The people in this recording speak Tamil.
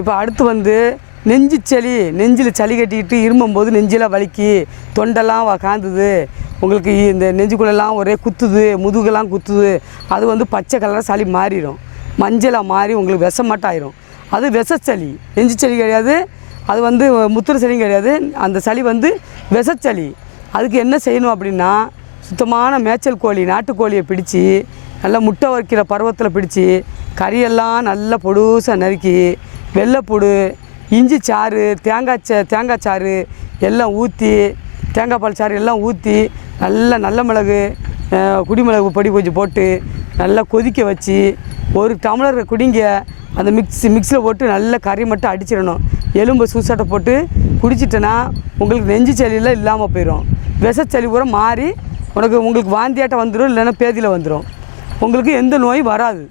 இப்போ அடுத்து வந்து நெஞ்சு சளி நெஞ்சில் சளி கட்டிக்கிட்டு இருமும்போது நெஞ்சில் வலிக்கு. தொண்டெல்லாம் காந்துது. உங்களுக்கு இந்த நெஞ்சுக்குள்ளெல்லாம் ஒரே குத்துது முதுகெல்லாம் குத்துது. அது வந்து பச்சை கலராக சளி மாறிடும். மஞ்சளாக மாறி உங்களுக்கு விஷமட்டாயிரும். அது விஷச்சளி. நெஞ்சு சளி கிடையாது. அது வந்து முத்திர சளியும் கிடையாது. அந்த சளி வந்து விஷச்சளி. அதுக்கு என்ன செய்யணும் அப்படின்னா சுத்தமான மேய்ச்சல் கோழி நாட்டுக்கோழியை பிடிச்சி நல்லா முட்டை வைக்கிற பருவத்தில் பிடிச்சி கறியெல்லாம் நல்லா பொடுசாக நறுக்கி வெள்ளைப்பூடு இஞ்சி சாறு தேங்காய் சா தேங்காய் சாறு எல்லாம் ஊற்றி தேங்காய் பால் சாறு எல்லாம் ஊற்றி நல்லா நல்ல மிளகு குடிமிளகு பொடி கொஞ்சம் போட்டு நல்லா கொதிக்க வச்சு ஒரு டம்ளர் குடிங்க. அந்த மிக்ஸ் மிக்ஸில் போட்டு நல்லா கறி மட்டும் அடிச்சிடணும். எலும்பு சூசாட்டை போட்டு குடிச்சிட்டேன்னா உங்களுக்கு நெஞ்சு சளியெல்லாம் இல்லாமல் போயிடும் விஷச்சளி பூரா மாறி உனக்கு உங்களுக்கு வாந்தியாட்டம் வந்துடும் இல்லைன்னா பேதியில் வந்துடும் உங்களுக்கு எந்த நோயும் வராது.